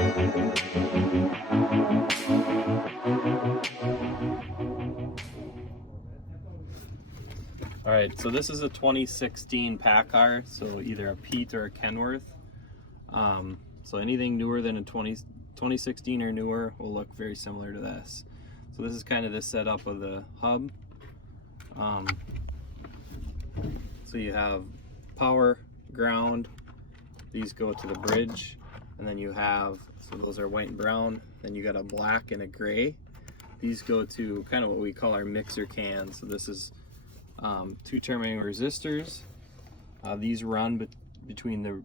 All right, so this is a 2016 Paccar, so either a Pete or a Kenworth. So anything newer than a 2016 or newer will look very similar to this. So this is kind of the setup of the hub. So you have power, ground, these go to the bridge, and then you have, so those are white and brown, then you got a black and a gray. These go to kind of what we call our mixer can. So this is 2 terminating resistors. These run between the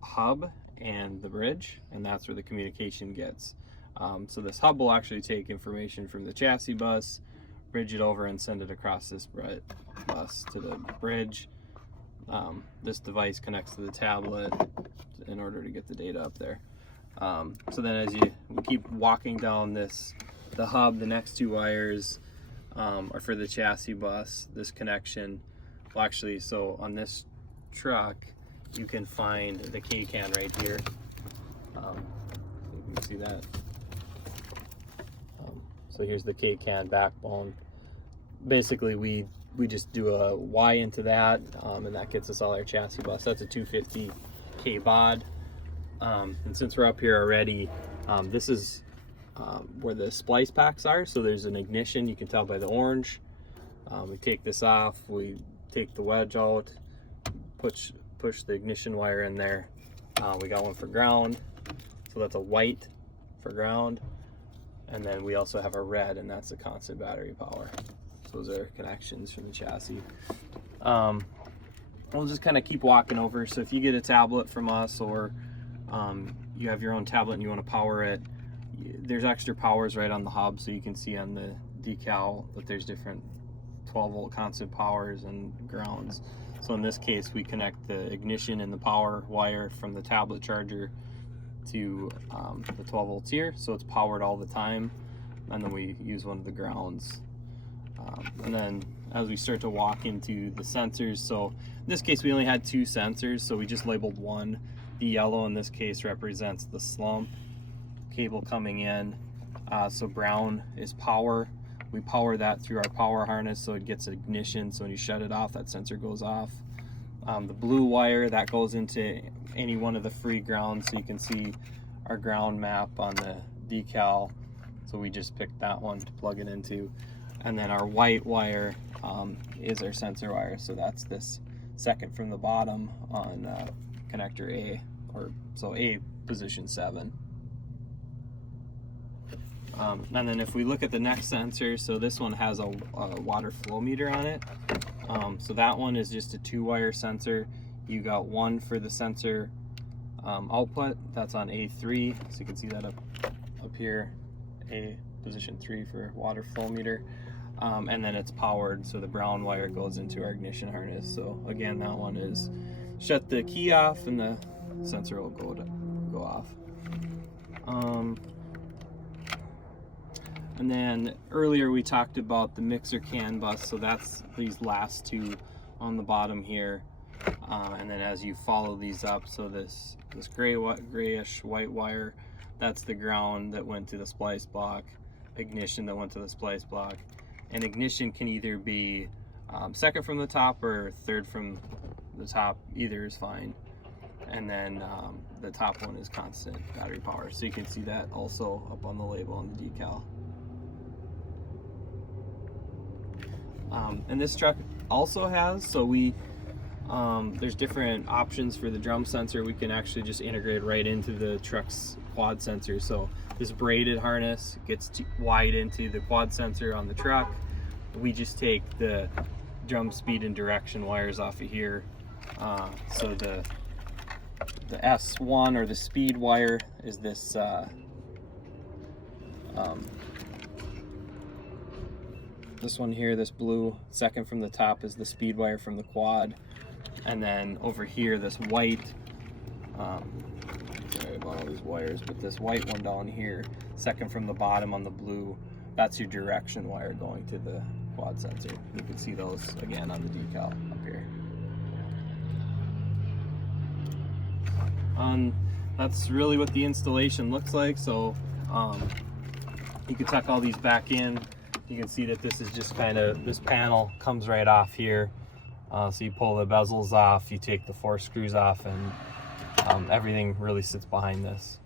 hub and the bridge, and that's where the communication gets. So this hub will actually take information from the chassis bus, bridge it over, and send it across this bus to the bridge. This device connects to the tablet in order to get the data up there. So then as we keep walking down the hub, the next 2 wires are for the chassis bus. This connection, well actually, so on this truck, you can find the K-can right here. So you can see that. So here's the K-can backbone. Basically, we just do a Y into that, and that gets us all our chassis bus. That's a 250K baud. And since we're up here already, this is where the splice packs are. So there's an ignition, you can tell by the orange. We take this off, we take the wedge out, push the ignition wire in there. We got one for ground, so that's a white for ground, and then we also have a red, and that's the constant battery power. So those are connections from the chassis. We'll just kind of keep walking over. So if you get a tablet from us, or you have your own tablet and you want to power it, there's extra powers right on the hub, so you can see on the decal that there's different 12-volt constant powers and grounds. So in this case, we connect the ignition and the power wire from the tablet charger to the 12 volts here, so it's powered all the time, and then we use one of the grounds. And then as we start to walk into the sensors, so in this case we only had 2 sensors, so we just labeled one. The yellow in this case represents the slump cable coming in. So brown is power. We power that through our power harness, so it gets ignition, so when you shut it off, that sensor goes off. The blue wire, that goes into any one of the free grounds, so you can see our ground map on the decal, so we just picked that one to plug it into. And then our white wire is our sensor wire, so that's this second from the bottom on connector A, or so A position 7. And then if we look at the next sensor, so this one has a water flow meter on it. So that one is just a 2-wire sensor. You got one for the sensor output, that's on A3, so you can see that up here, A position 3 for water flow meter. And then it's powered, so the brown wire goes into our ignition harness. So again, that one is shut the key off and the sensor will go off. And then earlier we talked about the mixer can bus, so that's these last 2 on the bottom here. And then as you follow these up, so this grayish white wire, that's the ground that went to the splice block, ignition that went to the splice block. And ignition can either be second from the top or third from the top, either is fine. And then the top one is constant battery power, so you can see that also up on the label on the decal. And this truck also has, so there's different options for the drum sensor. We can actually just integrate right into the truck's quad sensor. So this braided harness gets wide into the quad sensor on the truck. We just take the drum speed and direction wires off of here. So the S1 or the speed wire is this this one here, this blue, second from the top is the speed wire from the quad. And then over here, this white, sorry about all these wires, but this white one down here, second from the bottom on the blue, that's your direction wire going to the quad sensor. You can see those again on the decal up here. On that's really what the installation looks like. So you can tuck all these back in. You can see that this is just kind of, this panel comes right off here. So you pull the bezels off, you take the 4 screws off, and everything really sits behind this.